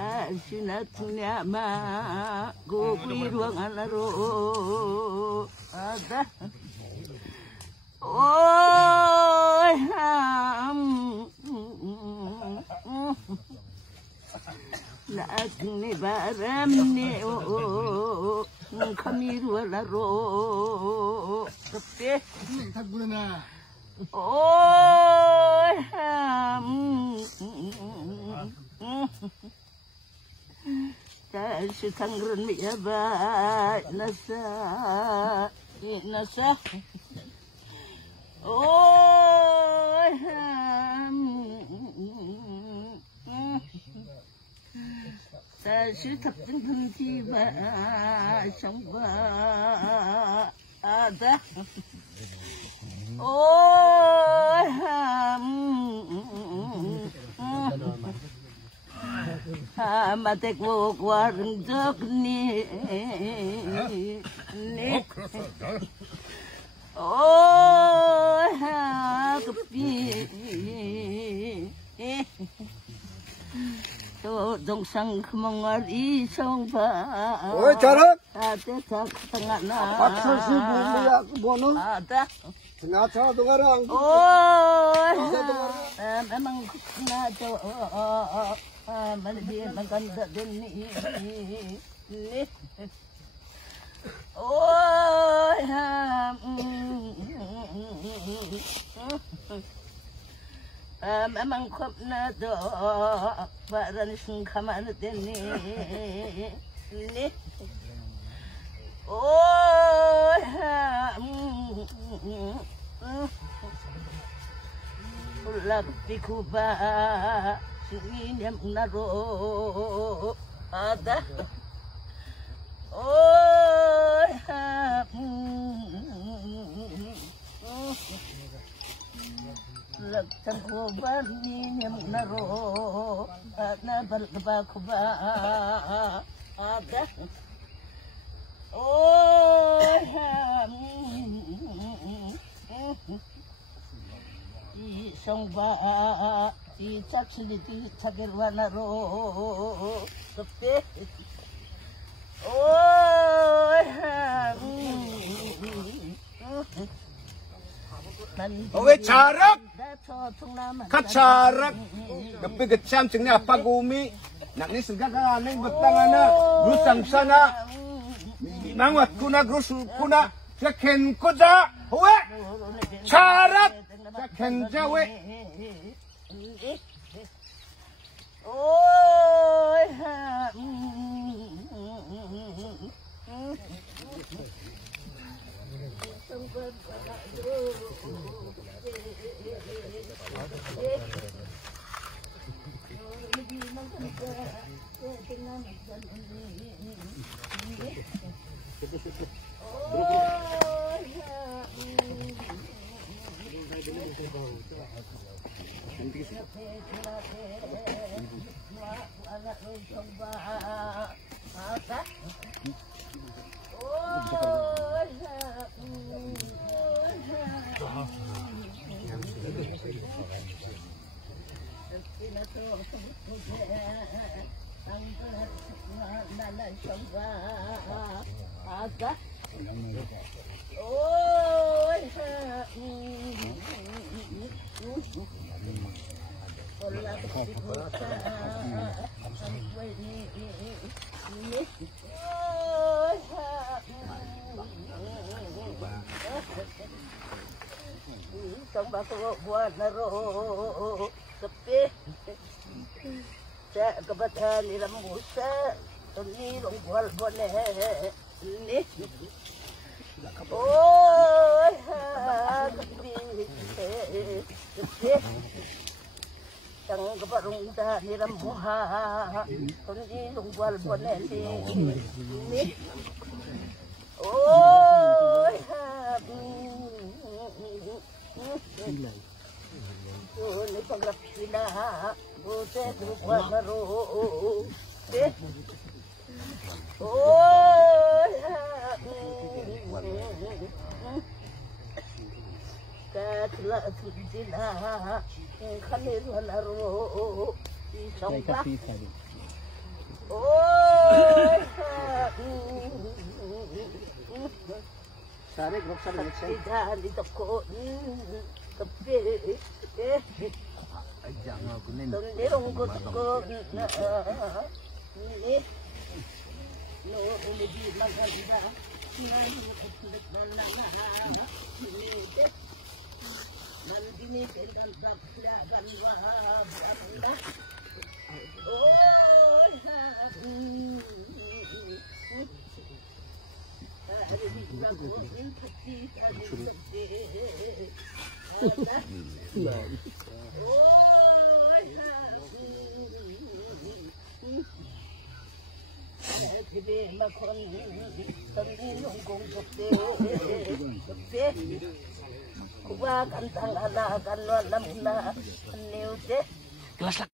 Asinatnya ma gopi ruangan ro ada oi nak ni baram ni kami ruangan ro tapi tak guna. oi Tashi tangren mi ba nasa oh tashi taptin hunti ba song ba ada oh matek mo warung jok ni oh kepi to dong sang kemangari song ba Oi cara ada sak tengah na paksa si bumbu bono ada tengah cara dogarang oh memang na to Malibih maganda din ni oh memang kop na do para ni sing kamar din ni oh ulak pikuba ini naro ada oh laksan kuban ini naro ada berkebak kuba ada oh isong ba Icat sendiri cager warna roh sepi. Oh, Oke carak kacarak tapi gecam cengnya apa gumi nak ni segala aneh betangana rusang sana nangat kuna grus kuna jaken kuda we carak jaken jawe oh bako buat naro sepi sa kabatan ilang musa ni long bual bone ni oh sepi sang kabarong da ilang buha ni long bual bone ni oh ni panggap sila bote buat naro oh Katla Tudina, Kalimanaro, Isonga. Oh, Sari, grok sari, grok sari. tidak ditoko, tapi Jangan aku nih. Tondong ko, ini, no, ini di maganda. Nandini tentang takdakan wabanda. Oh, Jadi makan tandinong kong kape, kuha kantang anak kan alam na niyo